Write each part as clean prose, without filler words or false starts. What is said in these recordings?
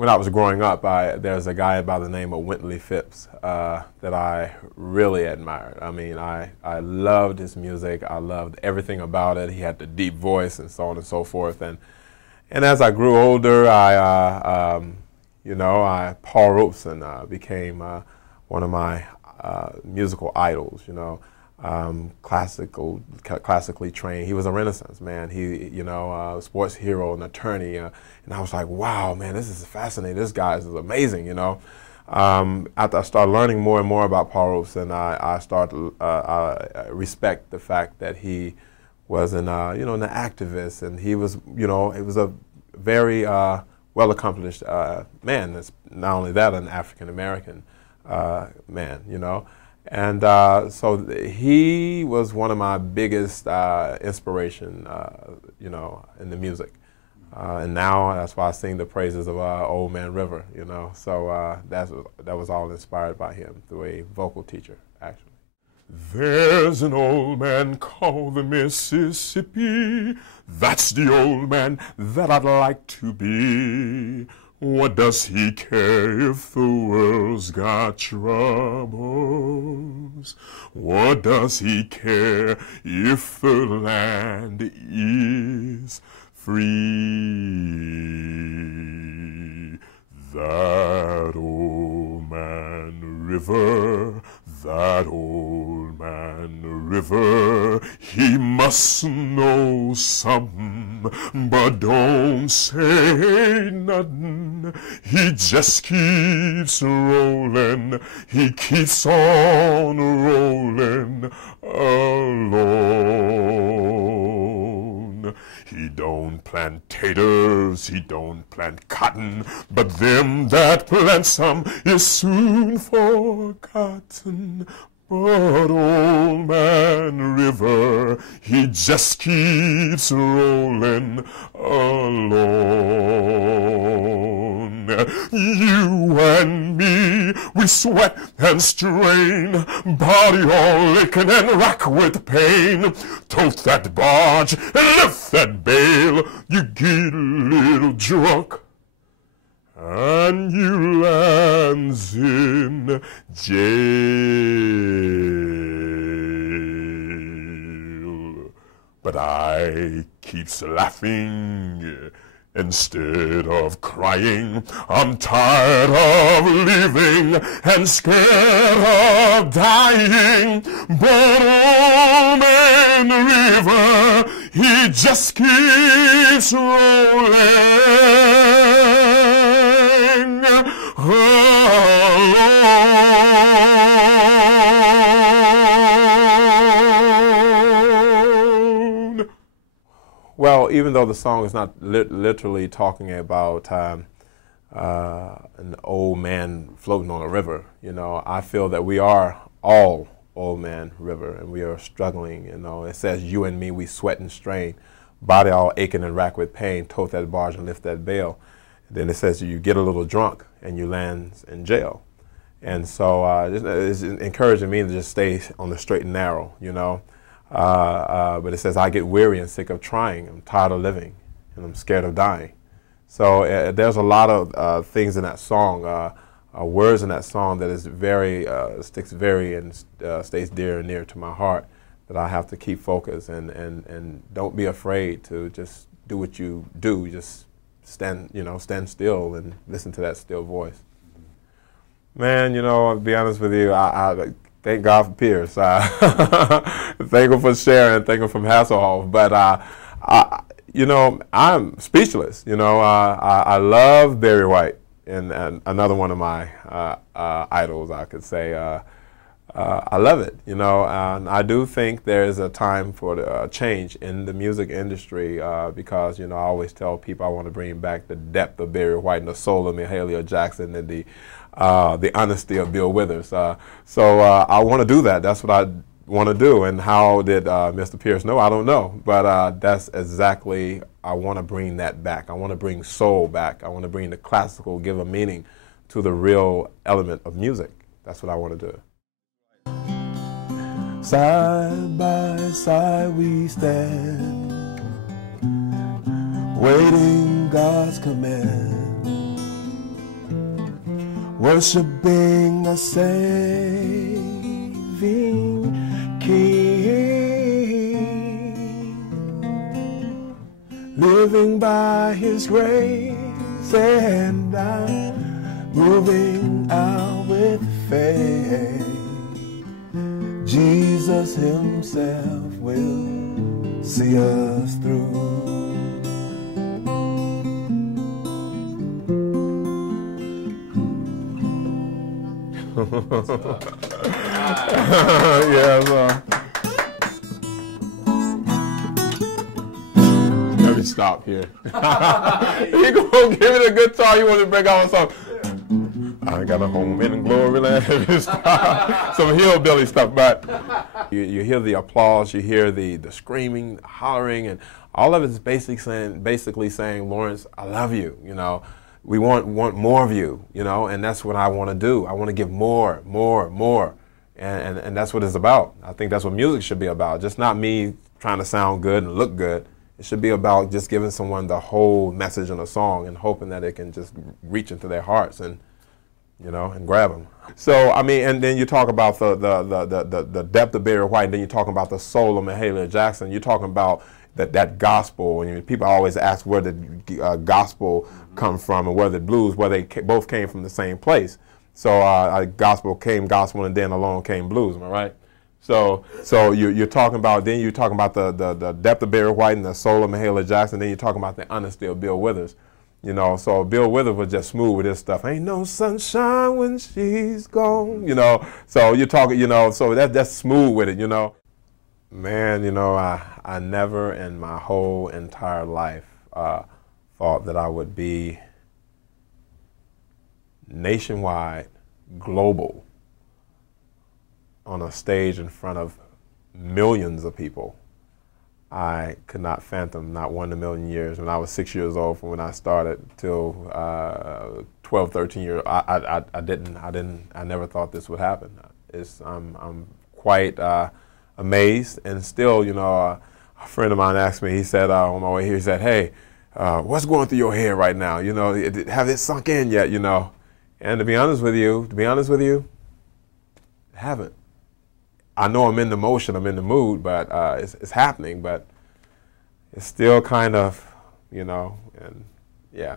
when I was growing up, there's a guy by the name of Wintley Phipps that I really admired. I mean, I loved his music. I loved everything about it. He had the deep voice and so on and so forth. And as I grew older, Paul Robeson became one of my musical idols. You know, classically trained. He was a Renaissance man. He, sports hero, an attorney, and I was like, wow, man, this is fascinating. This guy is amazing, you know. After I started learning more and more about Paul Robeson, I started I respect the fact that he was an activist, and he was, it was a very well accomplished man. That's not only that, an African American man, you know. And so he was one of my biggest inspiration, in the music. And now that's why I sing the praises of Old Man River, you know. So that was all inspired by him through a vocal teacher, actually. There's an old man called the Mississippi. That's the old man that I'd like to be. What does he care if the world's got troubles? What does he care if the land is free? That old man river, that old man river, he must know something, but don't say nothing. He just keeps rolling, he keeps on rolling alone. He don't plant taters, he don't plant cotton, but them that plant some is soon forgotten. But old man River, he just keeps rolling alone. You and me, we sweat and strain, body all aching and rack with pain. Tote that barge and lift that bale, you get a little drunk and you lands in jail. But I keeps laughing instead of crying. I'm tired of living and scared of dying. But old man River, he just keeps rolling alone. Well, even though the song is not literally talking about an old man floating on a river, you know, I feel that we are all old man river, and we are struggling, you know. It says, you and me, we sweat and strain, body all aching and racked with pain, tote that barge and lift that bale. Then it says you get a little drunk and you land in jail. And so it's encouraging me to just stay on the straight and narrow, you know. But it says, I get weary and sick of trying. I'm tired of living and I'm scared of dying. So there's a lot of things in that song, words in that song that is very, sticks very and stays dear and near to my heart, that I have to keep focused and don't be afraid to just do what you do. Just stand still and listen to that still voice. Man, you know, to be honest with you, I thank God for Pierce. Thank him for sharing, thank him for Hasselhoff. But, you know, I'm speechless. You know, I love Barry White, and another one of my idols, I could say. I love it, you know, and I do think there's a time for a change in the music industry because, you know, I always tell people I want to bring back the depth of Barry White and the soul of Mahalia Jackson and the honesty of Bill Withers. So I want to do that. That's what I want to do. And how did Mr. Pierce know? I don't know. But that's exactly, I want to bring that back. I want to bring soul back. I want to bring the classical, give a meaning to the real element of music. That's what I want to do. Side by side we stand, waiting God's command. worshiping a saving King, living by His grace, and I'm moving out with faith. Jesus Himself will see us through. Yeah, let me stop here. You gonna give it a guitar, you want to break out something. I got a home in glory land. Some hillbilly stuff, but you hear the applause, you hear the screaming, the hollering, and all of it is basically saying, Lawrence, I love you. You know, we want more of you. You know, and that's what I want to do. I want to give more, and that's what it's about. I think that's what music should be about. Just not me trying to sound good and look good. It should be about just giving someone the whole message in a song and hoping that it can just reach into their hearts and, you know, and grab them. So, I mean, and then you talk about the depth of Barry White, and then you're talking about the soul of Mahalia Jackson. You're talking about that gospel, and people always ask where did gospel come from and where the blues, where they both came from the same place. So gospel came gospel, and then along came blues, am I right? So you're talking about, then you're talking about the depth of Barry White and the soul of Mahalia Jackson, then you're talking about the honesty of Bill Withers. You know, so Bill Withers was just smooth with his stuff. Ain't no sunshine when she's gone, you know. So you're talking, you know, so that's smooth with it, you know. Man, you know, I never in my whole entire life thought that I would be nationwide, global, on a stage in front of millions of people. I could not fathom, not one in a million years. When I was 6 years old, from when I started till 12, 13 years, I never thought this would happen. I'm quite amazed, and still, you know, a friend of mine asked me, he said, on my way here, he said, hey, what's going through your head right now? You know, have it sunk in yet, you know? And to be honest with you, I haven't. I know I'm in the motion, I'm in the mood, but it's happening, but it's still kind of, you know, and yeah.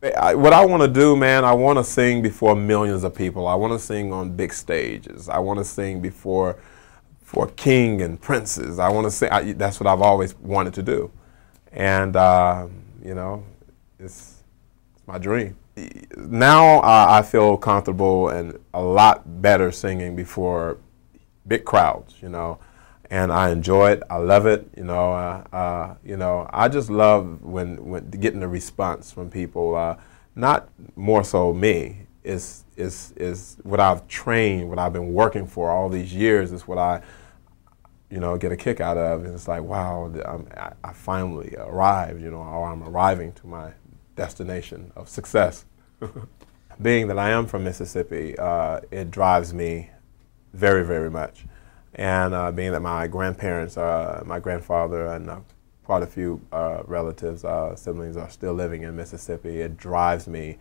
What I want to do, man, I want to sing before millions of people. I want to sing on big stages. I want to sing before king and princes. I want to sing, that's what I've always wanted to do. And, you know, it's my dream. Now I feel comfortable and a lot better singing before big crowds, you know, and I enjoy it. I love it, you know. You know, I just love when getting the response from people. Not more so me. Is what I've trained, what I've been working for all these years. Is what I, you know, get a kick out of. And it's like, wow, I finally arrived, you know, or I'm arriving to my destination of success. Being that I am from Mississippi, it drives me very, very much. And being that my grandparents, my grandfather and quite a few relatives, siblings are still living in Mississippi, it drives me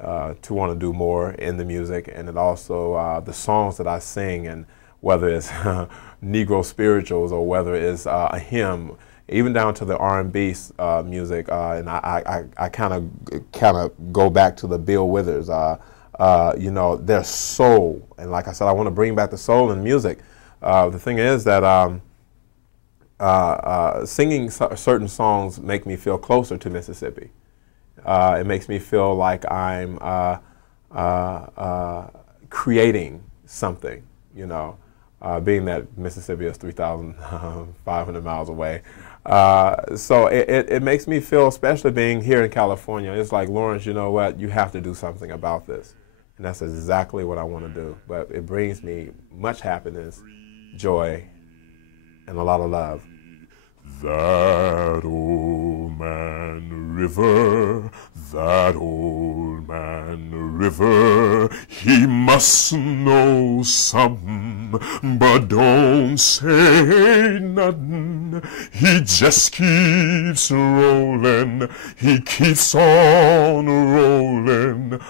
to want to do more in the music. And it also, the songs that I sing, and whether it's Negro spirituals or whether it's a hymn, even down to the R&B music, and I kind of go back to the Bill Withers. You know, their soul, and like I said, I want to bring back the soul in music. The thing is that singing certain songs make me feel closer to Mississippi. It makes me feel like I'm creating something, you know, being that Mississippi is 3,500 miles away. So it makes me feel, especially being here in California, it's like, Lawrence, you know what, you have to do something about this. And that's exactly what I want to do. But it brings me much happiness, joy, and a lot of love. That old man river, that old man river, he must know something, but don't say nothing. He just keeps rolling, he keeps on rolling